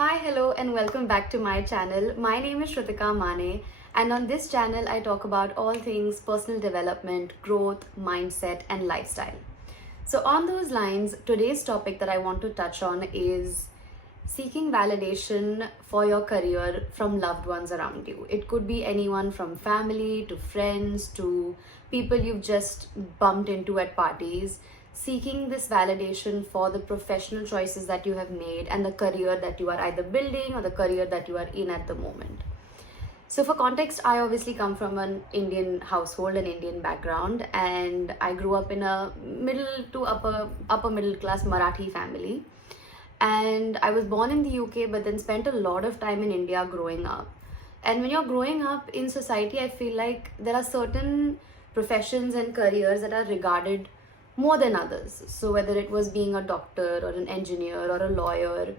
Hi, hello, and welcome back to my channel. My name is Shrutika Mane, and on this channel, I talk about all things personal development, growth, mindset, and lifestyle. So, on those lines, today's topic that I want to touch on is seeking validation for your career from loved ones around you. It could be anyone from family to friends to people you've just bumped into at parties. Seeking this validation for the professional choices that you have made and the career that you are either building or the career that you are in at the moment. So, for context, I obviously come from an Indian household, an Indian background, and I grew up in a middle to upper middle class Marathi family. And I was born in the UK, but then spent a lot of time in India growing up. And when you're growing up in society, I feel like there are certain professions and careers that are regarded more than others. So, whether it was being a doctor or an engineer or a lawyer,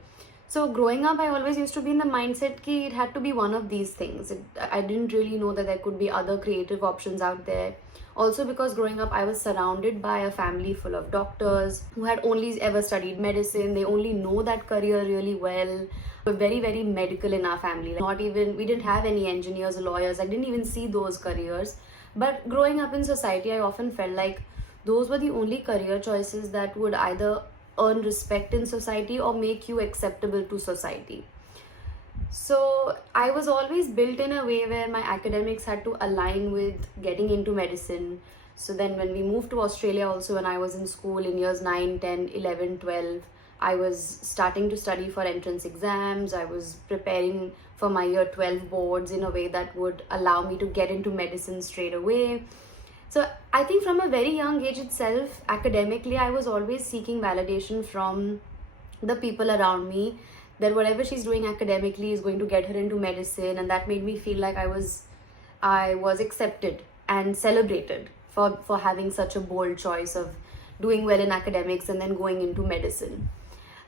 so growing up, I always used to be in the mindset ki it had to be one of these things. I didn't really know that there could be other creative options out there. Also, because growing up, I was surrounded by a family full of doctors who had only ever studied medicine. They only know that career really well. We're very, very medical in our family. Not even, we didn't have any engineers or lawyers. I didn't even see those careers. But growing up in society, I often felt like those were the only career choices that would either earn respect in society or make you acceptable to society. So I was always built in a way where my academics had to align with getting into medicine. So then when we moved to Australia, also when I was in school in years 9, 10, 11, 12, I was starting to study for entrance exams. I was preparing for my year 12 boards in a way that would allow me to get into medicine straight away. So I think from a very young age itself, academically, I was always seeking validation from the people around me that whatever she's doing academically is going to get her into medicine, and that made me feel like I was accepted and celebrated for having such a bold choice of doing well in academics and then going into medicine.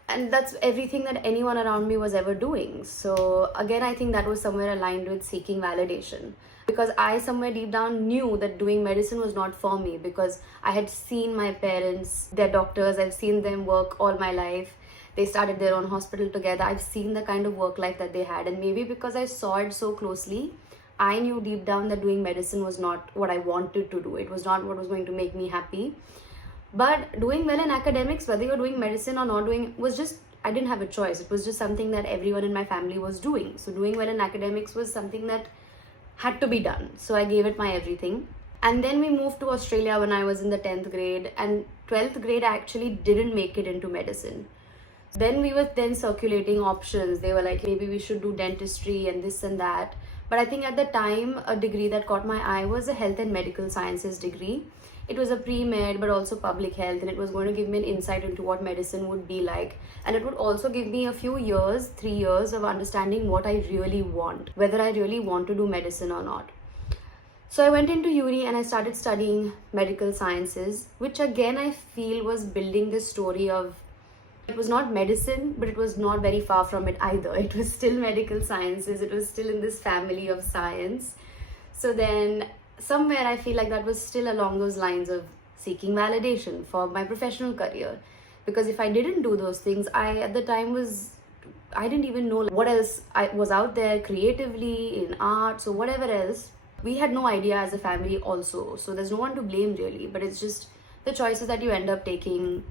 And that's everything that anyone around me was ever doing. So again, I think that was somewhere aligned with seeking validation, because I somewhere deep down knew that doing medicine was not for me, because I had seen my parents, they're doctors, I've seen them work all my life. They started their own hospital together. I've seen the kind of work life that they had, and maybe because I saw it so closely, I knew deep down that doing medicine was not what I wanted to do. It was not what was going to make me happy. But doing well in academics, whether you're doing medicine or not doing, was just, I didn't have a choice. It was just something that everyone in my family was doing. So doing well in academics was something that had to be done. So I gave it my everything. And then we moved to Australia when I was in the 10th grade, and 12th grade I actually didn't make it into medicine. Then we were then circulating options. They were like, maybe we should do dentistry and this and that. But I think at the time, a degree that caught my eye was a health and medical sciences degree. It was a pre-med but also public health, and it was going to give me an insight into what medicine would be like. And it would also give me a few years, 3 years of understanding what I really want, whether I really want to do medicine or not. So I went into uni and I started studying medical sciences, which again I feel was building this story of, it was not medicine, but it was not very far from it either. It was still medical sciences. It was still in this family of science. So then somewhere I feel like that was still along those lines of seeking validation for my professional career. Because if I didn't do those things, at the time I didn't even know what else I was out there creatively, in arts or whatever else. We had no idea as a family also. So there's no one to blame really, but it's just the choices that you end up taking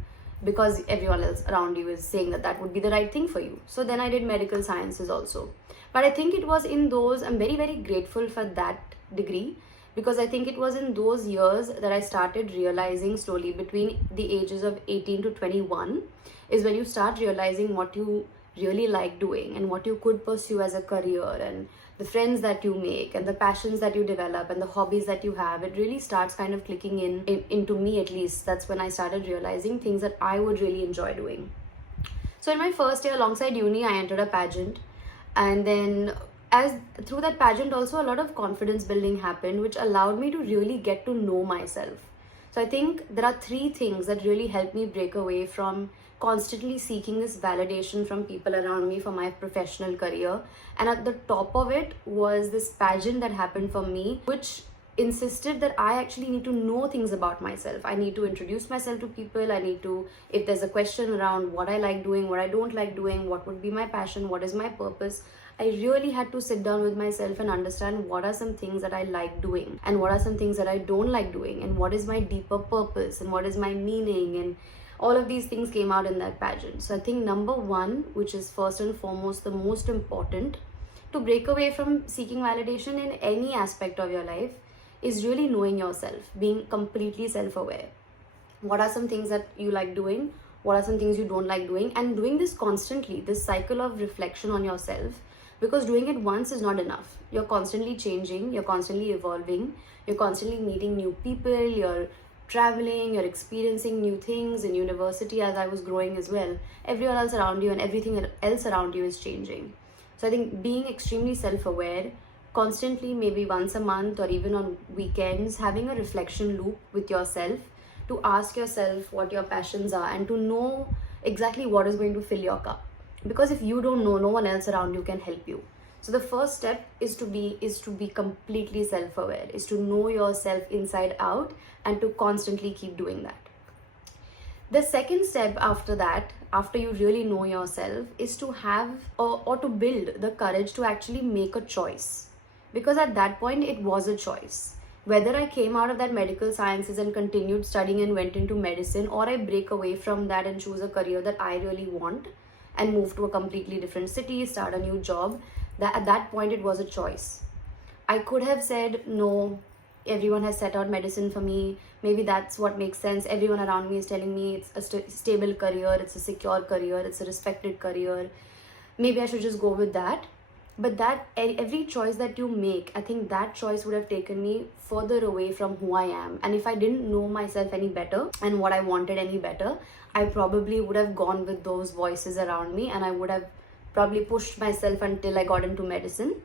because everyone else around you is saying that that would be the right thing for you. So then I did medical sciences also. But I think it was in those, I'm very, very grateful for that degree, because I think it was in those years that I started realizing slowly, between the ages of 18 to 21 is when you start realizing what you really like doing and what you could pursue as a career, and the friends that you make and the passions that you develop and the hobbies that you have. It really starts kind of clicking into me, at least. That's when I started realizing things that I would really enjoy doing. So in my first year alongside uni, I entered a pageant, and then as through that pageant also a lot of confidence building happened, which allowed me to really get to know myself. So I think there are three things that really helped me break away from constantly seeking this validation from people around me for my professional career. And at the top of it was this pageant that happened for me, which insisted that I actually need to know things about myself. I need to introduce myself to people. I need to, if there's a question around what I like doing, what I don't like doing, what would be my passion, what is my purpose, I really had to sit down with myself and understand what are some things that I like doing and what are some things that I don't like doing, and what is my deeper purpose and what is my meaning, and all of these things came out in that pageant. So I think number one, which is first and foremost the most important to break away from seeking validation in any aspect of your life, is really knowing yourself, being completely self-aware. What are some things that you like doing? What are some things you don't like doing? And doing this constantly, this cycle of reflection on yourself, because doing it once is not enough. You're constantly changing, you're constantly evolving, you're constantly meeting new people, you're traveling, you're experiencing new things. In university, as I was growing as well, everyone else around you and everything else around you is changing. So I think being extremely self-aware, constantly, maybe once a month or even on weekends, having a reflection loop with yourself to ask yourself what your passions are and to know exactly what is going to fill your cup. Because if you don't know, no one else around you can help you. So the first step is to be completely self-aware, is to know yourself inside out and to constantly keep doing that. The second step after that, after you really know yourself, is to have or to build the courage to actually make a choice. Because at that point, it was a choice. Whether I came out of that medical sciences and continued studying and went into medicine, or I break away from that and choose a career that I really want and move to a completely different city, start a new job, that at that point, it was a choice. I could have said, no, everyone has set out medicine for me. Maybe that's what makes sense. Everyone around me is telling me it's a stable career, it's a secure career, it's a respected career. Maybe I should just go with that. But that every choice that you make, I think that choice would have taken me further away from who I am. And if I didn't know myself any better and what I wanted any better, I probably would have gone with those voices around me, and I would have probably pushed myself until I got into medicine.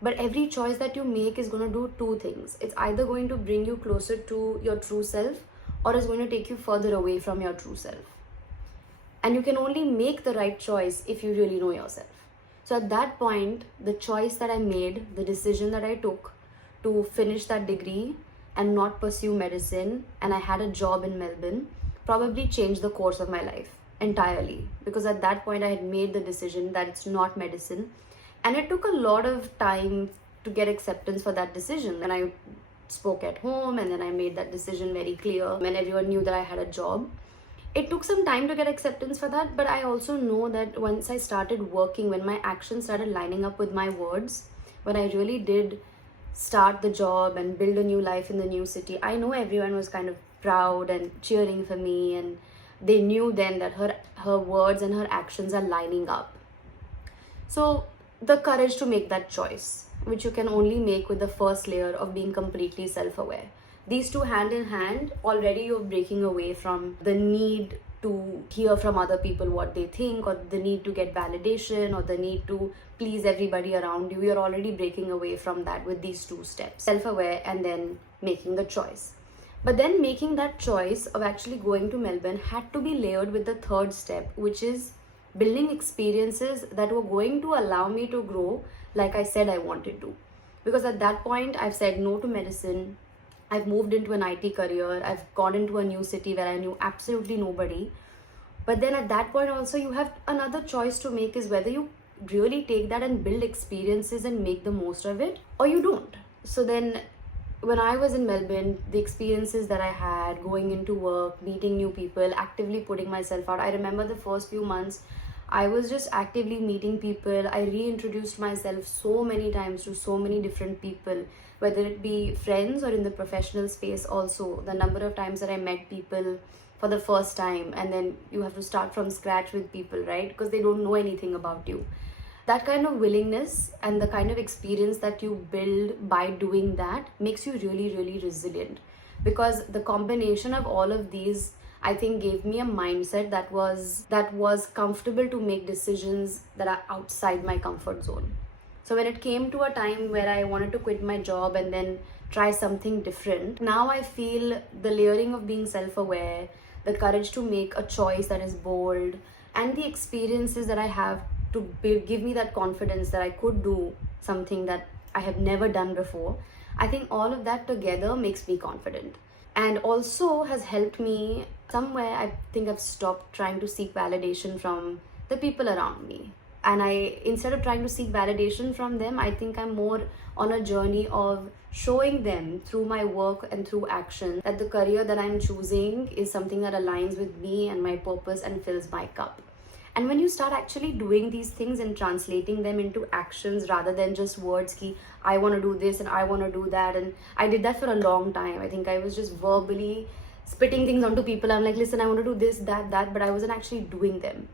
But every choice that you make is going to do two things. It's either going to bring you closer to your true self, or it's going to take you further away from your true self. And you can only make the right choice if you really know yourself. So at that point, the choice that I made, the decision that I took to finish that degree and not pursue medicine, and I had a job in Melbourne, probably changed the course of my life entirely. Because at that point, I had made the decision that it's not medicine. And it took a lot of time to get acceptance for that decision. And I spoke at home, and then I made that decision very clear when everyone knew that I had a job. It took some time to get acceptance for that, but I also know that once I started working, when my actions started lining up with my words, when I really did start the job and build a new life in the new city, I know everyone was kind of proud and cheering for me, and they knew then that her words and her actions are lining up. So the courage to make that choice, which you can only make with the first layer of being completely self-aware. These two hand in hand, already you're breaking away from the need to hear from other people what they think, or the need to get validation, or the need to please everybody around you. You're already breaking away from that with these two steps, self-aware and then making the choice. But then making that choice of actually going to Melbourne had to be layered with the third step, which is building experiences that were going to allow me to grow like I said I wanted to. Because at that point, I've said no to medicine. I've moved into an IT career. I've gone into a new city where I knew absolutely nobody. But then at that point also, you have another choice to make, is whether you really take that and build experiences and make the most of it, or you don't. So then when I was in Melbourne, the experiences that I had going into work, meeting new people, actively putting myself out. I remember the first few months, I was just actively meeting people. I reintroduced myself so many times to so many different people, whether it be friends or in the professional space also. The number of times that I met people for the first time, and then you have to start from scratch with people, right? Because they don't know anything about you. That kind of willingness and the kind of experience that you build by doing that makes you really, really resilient. Because the combination of all of these, I think, gave me a mindset that was comfortable to make decisions that are outside my comfort zone. So when it came to a time where I wanted to quit my job and then try something different, now I feel the layering of being self-aware, the courage to make a choice that is bold, and the experiences that I have to give me that confidence that I could do something that I have never done before. I think all of that together makes me confident, and also has helped me somewhere. I think I've stopped trying to seek validation from the people around me, and I, instead of trying to seek validation from them, I think I'm more on a journey of showing them through my work and through action that the career that I'm choosing is something that aligns with me and my purpose and fills my cup. And when you start actually doing these things and translating them into actions rather than just words, ki I want to do this and I want to do that, and I did that for a long time. I think I was just verbally spitting things onto people. I'm like, listen, I want to do this, that, but I wasn't actually doing them.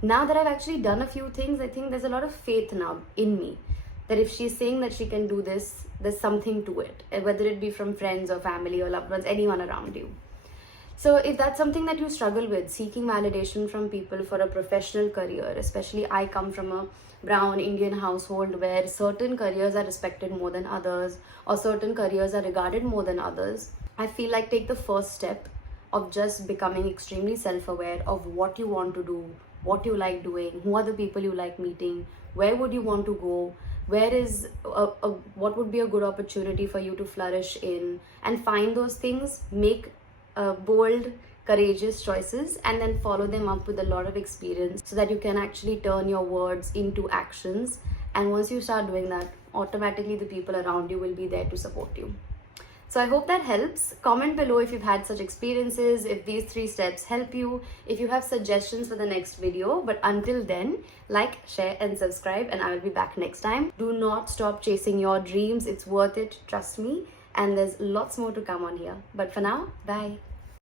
Now that I've actually done a few things, I think there's a lot of faith now in me that if she's saying that she can do this, there's something to it, whether it be from friends or family or loved ones, anyone around you. So if that's something that you struggle with, seeking validation from people for a professional career, especially I come from a brown Indian household where certain careers are respected more than others, or certain careers are regarded more than others, I feel like take the first step of just becoming extremely self-aware of what you want to do, what you like doing, who are the people you like meeting, where would you want to go, where is what would be a good opportunity for you to flourish in, and find those things, make bold, courageous choices, and then follow them up with a lot of experience so that you can actually turn your words into actions. And once you start doing that, automatically the people around you will be there to support you. So I hope that helps. Comment below if you've had such experiences, if these 3 steps help you, if you have suggestions for the next video. But until then, like, share and subscribe, and I will be back next time. Do not stop chasing your dreams. It's worth it, trust me. And there's lots more to come on here. But for now, bye.